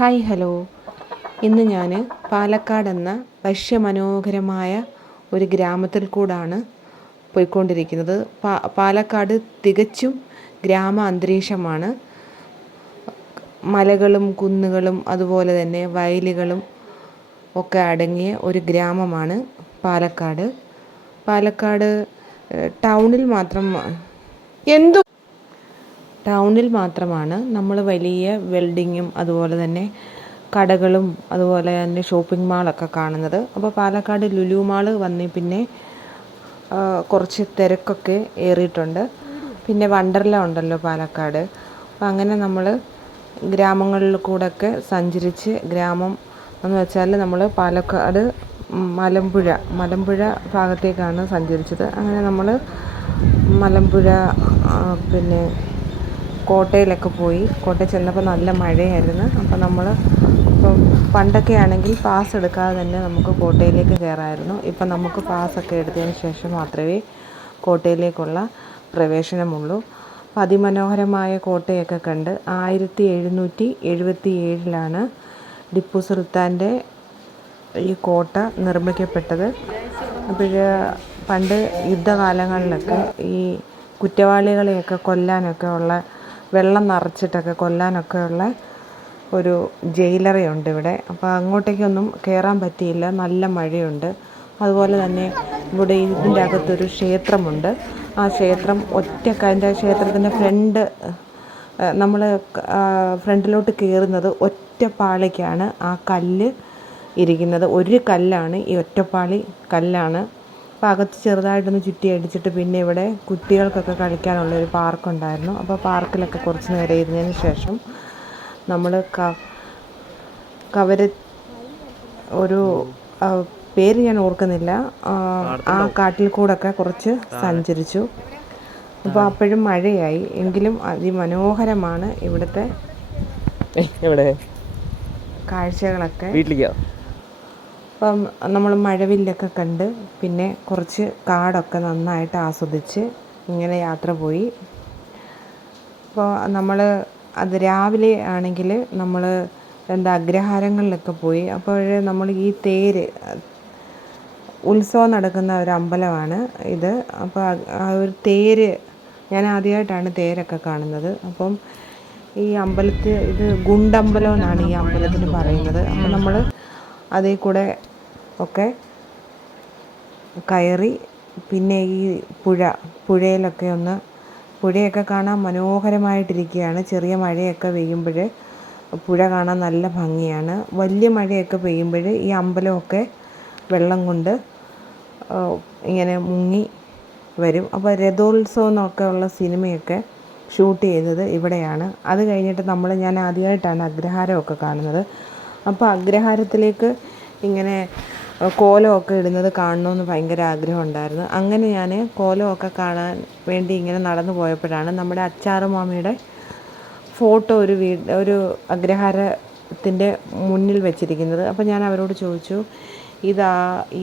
Hi hello. ഇന്ന് ഞാൻ പാലക്കാട് എന്ന വശ്യമനോഹരമായ ഒരു ഗ്രാമത്തിൽ കൂടാണ് പോയിക്കൊണ്ടിരിക്കുന്നത്. പാലക്കാട് തികച്ചും ഗ്രാമ അന്തരീക്ഷമാണ്. മലകളും കുന്നുകളും അതുപോലെ തന്നെ വയലുകളും ഒക്കെ അടങ്ങിയ ഒരു ഗ്രാമമാണ് പാലക്കാട്. പാലക്കാട് ടൗണിൽ മാത്രമാണ് നമ്മൾ വലിയ വെൽഡിങ്ങും അതുപോലെ തന്നെ കടകളും അതുപോലെ തന്നെ ഷോപ്പിംഗ് മാളൊക്കെ കാണുന്നത്. അപ്പോൾ പാലക്കാട് ലുലു മാള് വന്നേ പിന്നെ കുറച്ച് തിരക്കൊക്കെ ഏറിയിട്ടുണ്ട്. പിന്നെ വണ്ടർല ഉണ്ടല്ലോ പാലക്കാട്. അപ്പം അങ്ങനെ നമ്മൾ ഗ്രാമങ്ങളിൽ കൂടെയൊക്കെ സഞ്ചരിച്ച്, ഗ്രാമം എന്ന് വെച്ചാൽ നമ്മൾ പാലക്കാട് മലമ്പുഴ ഭാഗത്തേക്കാണ് സഞ്ചരിച്ചത്. അങ്ങനെ നമ്മൾ മലമ്പുഴ പിന്നെ കോട്ടയിലൊക്കെ പോയി. കോട്ടയിൽ ചെന്നപ്പോൾ നല്ല മഴയായിരുന്നു. അപ്പോൾ നമ്മൾ പണ്ടൊക്കെ ആണെങ്കിൽ പാസ് എടുക്കാതെ തന്നെ നമുക്ക് കോട്ടയിലേക്ക് കയറാമായിരുന്നു. ഇപ്പം നമുക്ക് പാസ്സൊക്കെ എടുത്തതിന് ശേഷം മാത്രമേ കോട്ടയിലേക്കുള്ള പ്രവേശനമുള്ളൂ. അതിമനോഹരമായ കോട്ടയൊക്കെ കണ്ട് 1777 ടിപ്പു സുൽത്താൻ്റെ ഈ കോട്ട നിർമ്മിക്കപ്പെട്ടത്. അപ്പോൾ പണ്ട് യുദ്ധകാലങ്ങളിലൊക്കെ ഈ കുറ്റവാളികളെയൊക്കെ കൊല്ലാനൊക്കെ ഉള്ള, വെള്ളം നിറച്ചിട്ടൊക്കെ കൊല്ലാനൊക്കെ ഉള്ള ഒരു ജയിലറയുണ്ട് ഇവിടെ. അപ്പോൾ അങ്ങോട്ടേക്കൊന്നും കയറാൻ പറ്റിയില്ല, നല്ല മഴയുണ്ട്. അതുപോലെ തന്നെ ഇവിടെ ഇതിൻ്റെ അകത്തൊരു ക്ഷേത്രമുണ്ട്. ആ ക്ഷേത്രം അതിൻ്റെ ക്ഷേത്രത്തിൻ്റെ നമ്മൾ ഫ്രണ്ടിലോട്ട് കയറുന്നത് ഒറ്റപ്പാളിക്കാണ് ആ കല്ല് ഇരിക്കുന്നത്. ഒരു കല്ലാണ്, ഈ ഒറ്റപ്പാളി കല്ലാണ്. അപ്പോൾ അകത്ത് ചെറുതായിട്ടൊന്ന് ചുറ്റി അടിച്ചിട്ട് പിന്നെ ഇവിടെ കുട്ടികൾക്കൊക്കെ കളിക്കാനുള്ളൊരു പാർക്കുണ്ടായിരുന്നു. അപ്പോൾ പാർക്കിലൊക്കെ കുറച്ച് നേരം ഇരുന്നതിന് ശേഷം നമ്മൾ ഒരു പേര് ഞാൻ ഓർക്കുന്നില്ല, ആ കാട്ടിൽ കൂടെയൊക്കെ കുറച്ച് സഞ്ചരിച്ചു. അപ്പോൾ അപ്പോഴും മഴയായി, എങ്കിലും അതിമനോഹരമാണ് ഇവിടുത്തെ കാഴ്ചകളൊക്കെ. അപ്പം നമ്മൾ മഴവില്ലൊക്കെ കണ്ട് പിന്നെ കുറച്ച് കാടൊക്കെ നന്നായിട്ട് ആസ്വദിച്ച് ഇങ്ങനെ യാത്ര പോയി. അപ്പോൾ അത് രാവിലെ ആണെങ്കിൽ നമ്മൾ അഗ്രഹാരങ്ങളിലൊക്കെ പോയി. അപ്പോൾ നമ്മൾ ഈ ഉത്സവം നടക്കുന്ന ഒരു അമ്പലമാണ് ഇത്. അപ്പോൾ ആ ഒരു ഞാൻ ആദ്യമായിട്ടാണ് തേരൊക്കെ കാണുന്നത്. അപ്പം ഈ അമ്പലത്തിൽ ഇത് ഗുണ്ടമ്പലം എന്നാണ് ഈ അമ്പലത്തിന് പറയുന്നത്. അപ്പം നമ്മൾ അതേ കൂടെ ഒക്കെ കയറി പിന്നെ ഈ പുഴയൊക്കെ കാണാൻ മനോഹരമായിട്ടിരിക്കുകയാണ്. ചെറിയ മഴയൊക്കെ പെയ്യുമ്പോൾ പുഴ കാണാൻ നല്ല ഭംഗിയാണ്. വലിയ മഴയൊക്കെ പെയ്യുമ്പോൾ ഈ അമ്പലമൊക്കെ വെള്ളം കൊണ്ട് ഇങ്ങനെ മുങ്ങി വരും. അപ്പോൾ രഥോത്സവം എന്നൊക്കെ ഉള്ള സിനിമയൊക്കെ ഷൂട്ട് ചെയ്തത് ഇവിടെയാണ്. അത് കഴിഞ്ഞിട്ട് ഞാൻ ആദ്യമായിട്ടാണ് അഗ്രഹാരമൊക്കെ കാണുന്നത്. അപ്പോൾ അഗ്രഹാരത്തിലേക്ക് ഇങ്ങനെ കോലമൊക്കെ ഇടുന്നത് കാണണമെന്ന് ഭയങ്കര ആഗ്രഹമുണ്ടായിരുന്നു. അങ്ങനെ ഞാൻ കോലമൊക്കെ കാണാൻ വേണ്ടി ഇങ്ങനെ നടന്നു പോയപ്പോഴാണ് നമ്മുടെ അച്ചാറുമാമിയുടെ ഫോട്ടോ ഒരു അഗ്രഹാരത്തിൻ്റെ മുന്നിൽ വെച്ചിരിക്കുന്നത്. അപ്പോൾ ഞാൻ അവരോട് ചോദിച്ചു,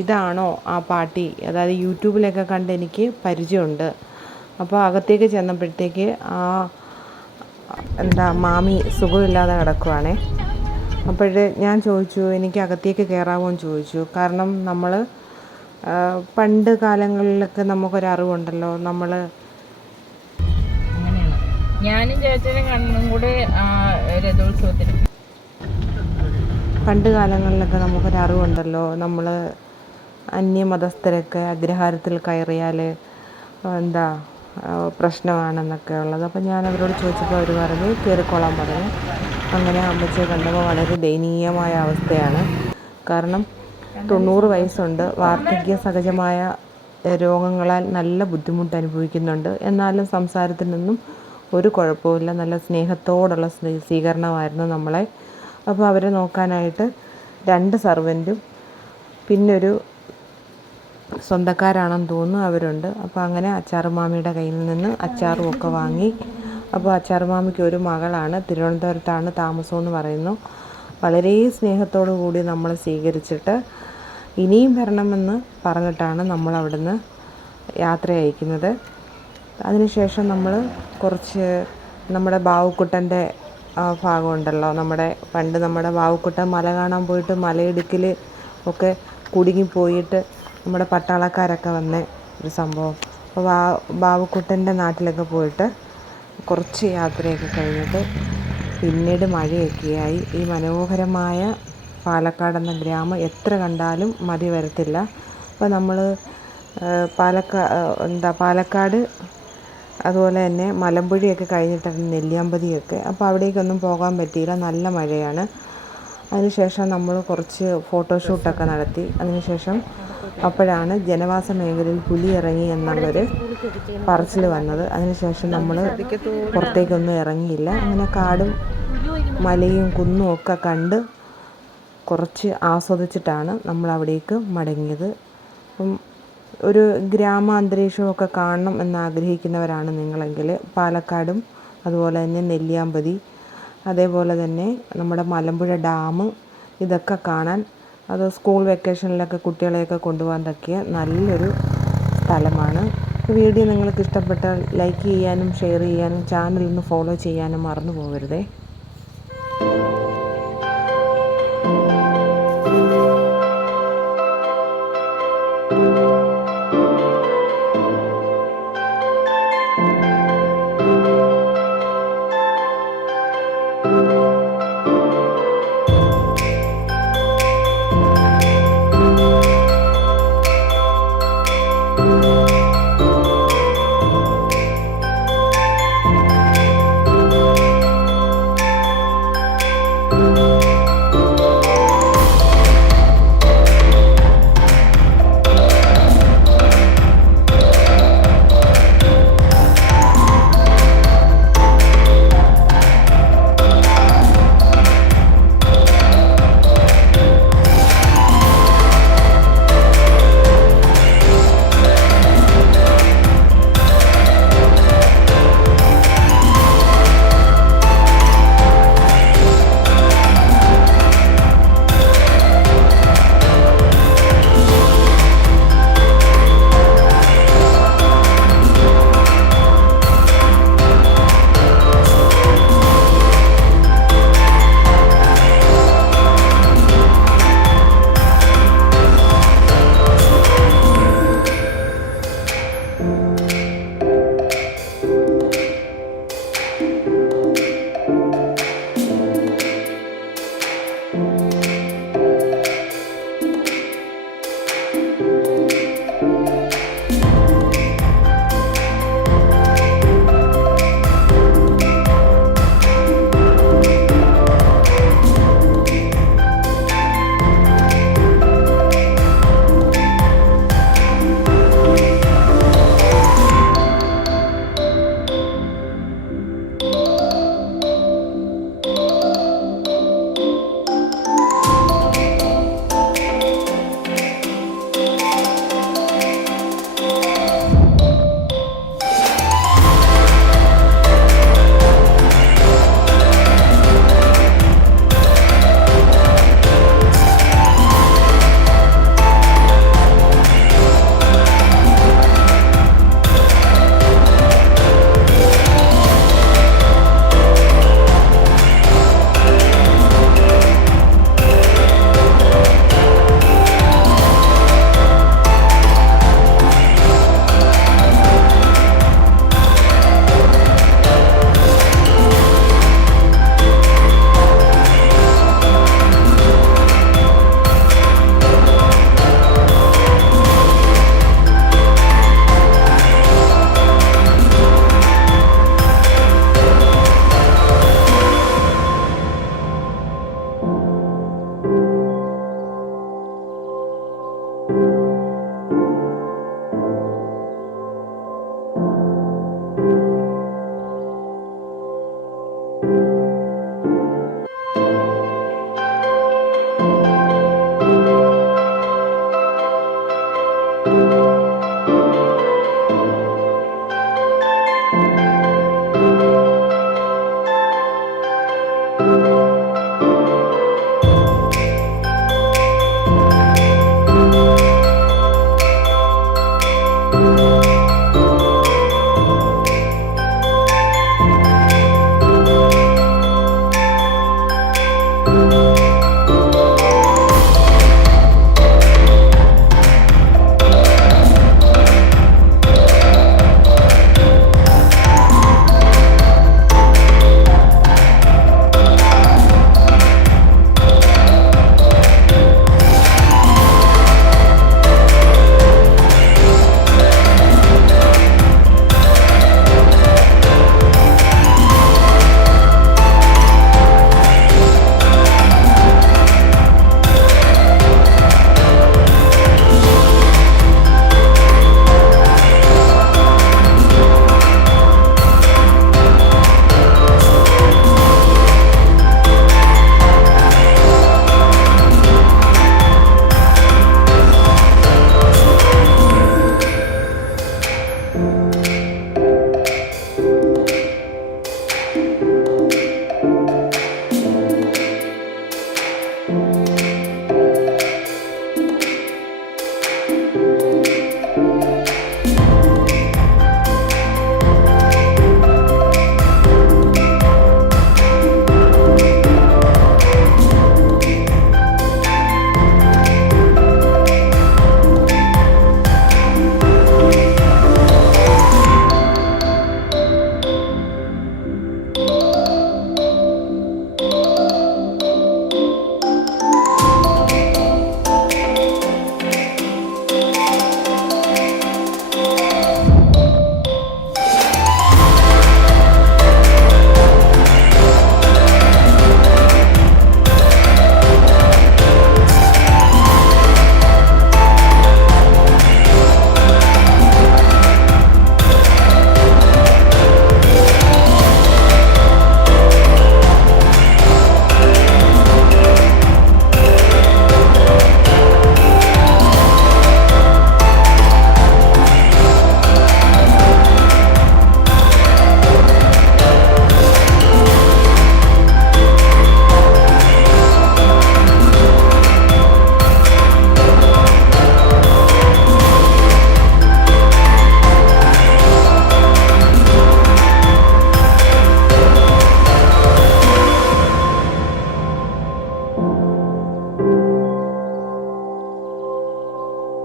ഇതാണോ ആ പാട്ടി? അതായത് യൂട്യൂബിലൊക്കെ കണ്ട് എനിക്ക് പരിചയമുണ്ട്. അപ്പോൾ അകത്തേക്ക് ചെന്നപ്പോഴത്തേക്ക് മാമി സുഖമില്ലാതെ കിടക്കുവാണേ. അപ്പോൾ ഞാൻ ചോദിച്ചു, എനിക്ക് അകത്തേക്ക് കയറാമോ എന്ന് ചോദിച്ചു. കാരണം നമ്മൾ പണ്ട് കാലങ്ങളിലൊക്കെ നമുക്കൊരറിവുണ്ടല്ലോ, ഞാനും ചേച്ചനും കണ്ണും കൂടെ രഥോത്സവത്തിന് പണ്ട് കാലങ്ങളിലൊക്കെ നമുക്കൊരറിവുണ്ടല്ലോ, നമ്മൾ അന്യമതസ്ഥരൊക്കെ അഗ്രഹാരത്തിൽ കയറിയാൽ പ്രശ്നമാണെന്നൊക്കെ ഉള്ളത്. അപ്പോൾ ഞാൻ അവരോട് ചോദിച്ചപ്പോൾ അവർ പറഞ്ഞു കയറിക്കോളാൻ പറഞ്ഞു. അങ്ങനെ അമ്മച്ചിയെ കണ്ടപ്പോൾ വളരെ ദയനീയമായ അവസ്ഥയാണ്. കാരണം 90 വയസ്സുണ്ട്, വാർദ്ധക്യ സഹജമായ രോഗങ്ങളാൽ നല്ല ബുദ്ധിമുട്ട് അനുഭവിക്കുന്നുണ്ട്. എന്നാലും സംസാരത്തിനൊന്നും ഒരു കുഴപ്പമില്ല, നല്ല സ്നേഹത്തോടുള്ള സ്വീകരണമായിരുന്നു നമ്മളെ. അപ്പോൾ അവരെ നോക്കാനായിട്ട് 2 സർവൻറ്റും പിന്നൊരു സ്വന്തക്കാരാണെന്ന് തോന്നുന്നു അവരുണ്ട്. അപ്പോൾ അങ്ങനെ അച്ചാറുമാമിയുടെ കയ്യിൽ നിന്ന് അച്ചാറും ഒക്കെ വാങ്ങി. അപ്പോൾ അച്ചാറുമാമിക്ക് ഒരു മകളാണ്, തിരുവനന്തപുരത്താണ് താമസമെന്ന് പറയുന്നു. വളരെ സ്നേഹത്തോടു കൂടി നമ്മളെ സ്വീകരിച്ചിട്ട് ഇനിയും വരണമെന്ന് പറഞ്ഞിട്ടാണ് നമ്മളവിടുന്ന് യാത്ര അയക്കുന്നത്. അതിനുശേഷം നമ്മൾ കുറച്ച് നമ്മുടെ ബാവുക്കുട്ടൻ്റെ ഭാഗമുണ്ടല്ലോ, നമ്മുടെ വാവുക്കുട്ടൻ മല കാണാൻ പോയിട്ട് മലയിടുക്കിൽ ഒക്കെ കുടുങ്ങിപ്പോയിട്ട് നമ്മുടെ പട്ടാളക്കാരൊക്കെ വന്ന ഒരു സംഭവം. അപ്പോൾ വാവുക്കുട്ടൻ്റെ നാട്ടിലൊക്കെ പോയിട്ട് കുറച്ച് യാത്രയൊക്കെ കഴിഞ്ഞിട്ട് പിന്നീട് മഴയൊക്കെയായി. ഈ മനോഹരമായ പാലക്കാടെന്ന ഗ്രാമം എത്ര കണ്ടാലും മതി വരത്തില്ല. അപ്പോൾ നമ്മൾ പാലക്കാട് അതുപോലെ തന്നെ മലമ്പുഴയൊക്കെ കഴിഞ്ഞിട്ടാണ് നെല്ലിയാമ്പതിയൊക്കെ. അപ്പോൾ അവിടേക്കൊന്നും പോകാൻ പറ്റിയില്ല, നല്ല മഴയാണ്. അതിനുശേഷം നമ്മൾ കുറച്ച് ഫോട്ടോഷൂട്ടൊക്കെ നടത്തി. അതിനുശേഷം അപ്പോഴാണ് ജനവാസ മേഖലയിൽ പുലി ഇറങ്ങി എന്നുള്ളൊരു പറച്ചിൽ വന്നത്. അതിനുശേഷം നമ്മൾ പുറത്തേക്കൊന്നും ഇറങ്ങിയില്ല. അങ്ങനെ കാടും മലയും കുന്നും ഒക്കെ കണ്ട് കുറച്ച് ആസ്വദിച്ചിട്ടാണ് നമ്മൾ അവിടേക്ക് മടങ്ങിയത്. അപ്പം ഒരു ഗ്രാമാന്തരീക്ഷമൊക്കെ കാണണം എന്നാഗ്രഹിക്കുന്നവരാണ് നിങ്ങളെങ്കിൽ പാലക്കാടും അതുപോലെ തന്നെ നെല്ലിയാമ്പതി, അതേപോലെ തന്നെ നമ്മുടെ മലമ്പുഴ ഡാം, ഇതൊക്കെ കാണാൻ അത് സ്കൂൾ വെക്കേഷനിലൊക്കെ കുട്ടികളെയൊക്കെ കൊണ്ടുപോകാൻ പറ്റിയ നല്ലൊരു സ്ഥലമാണ്. വീഡിയോ നിങ്ങൾക്ക് ഇഷ്ടപ്പെട്ടാൽ ലൈക്ക് ചെയ്യാനും ഷെയർ ചെയ്യാനും ചാനലൊന്ന് ഫോളോ ചെയ്യാനും മറന്നു പോകരുതേ.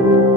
താങ്ക്